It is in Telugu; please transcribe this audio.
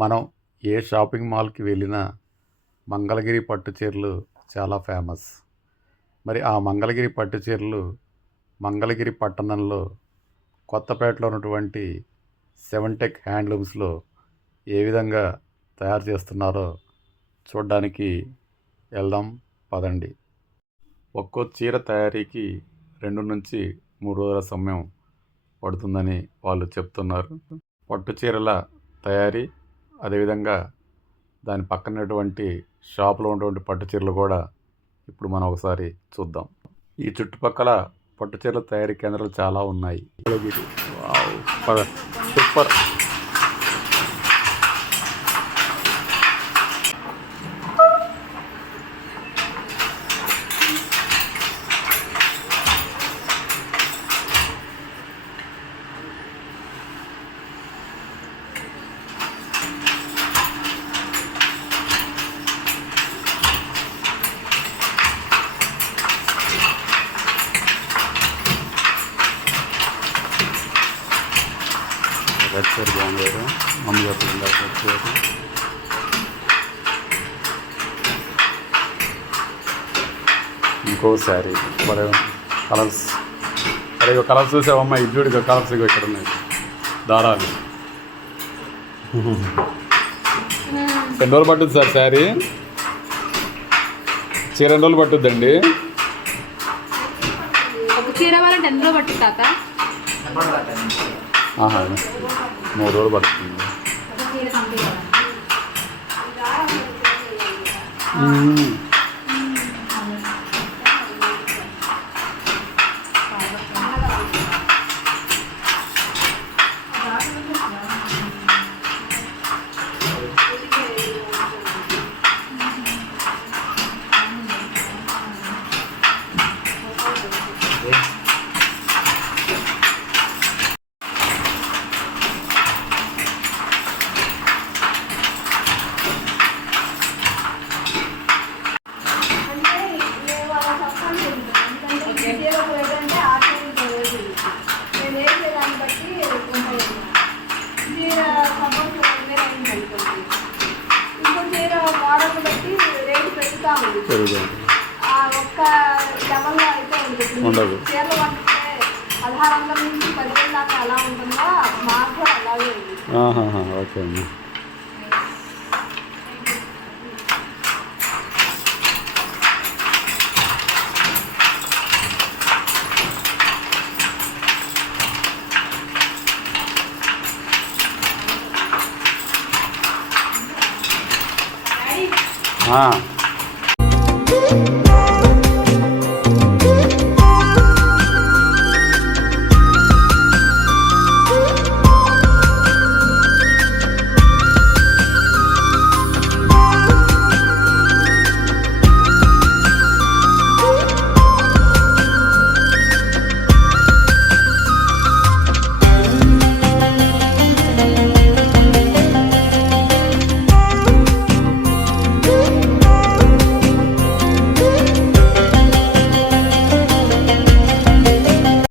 మనం ఏ షాపింగ్ మాల్కి వెళ్ళినా మంగళగిరి పట్టు చీరలు చాలా ఫేమస్. మరి ఆ మంగళగిరి పట్టు చీరలు మంగళగిరి పట్టణంలో కొత్తపేటలో ఉన్నటువంటి సెవెన్ టెక్ హ్యాండ్లూమ్స్లో ఏ విధంగా తయారు చేస్తున్నారో చూడడానికి వెళ్దాం పదండి. ఒక్కో చీర తయారీకి 2 నుంచి 3 రోజుల సమయం పడుతుందని వాళ్ళు చెప్తున్నారు. పట్టు చీరల తయారీ, అదేవిధంగా దాని పక్కనటువంటి షాపులో ఉన్నటువంటి పట్టు చీరలు కూడా ఇప్పుడు మనం ఒకసారి చూద్దాం. ఈ చుట్టుపక్కల పట్టు చీరల తయారీ కేంద్రాలు చాలా ఉన్నాయి. Wow, super. రెడ్ చీర బాగుంది, మమ్మీ చెప్పింది రెడ్ చీర. ఇంకో శారీ కలర్స్. అరే కలర్స్ చూసావమ్మా, ఇది చూడు కలర్స్ ఇగో ఇక్కడ ఉన్నాయి, దారాలు. 2 రోజులు పట్టుద్ది సార్ శారీ. చీర 2 రోజులు పట్టుద్దండి. చీర 2 రోజులు పట్టుద్ది తాత. 3 రోజులు పడుతుంది. ఒక్క లెవెల్లో అయితే ఉండదు. చీరలు పంపితే 1600 నుంచి 10,000 దాకా ఎలా ఉంటుందో మాకు కూడా అలాగే ఉంది. ఓకే అండి.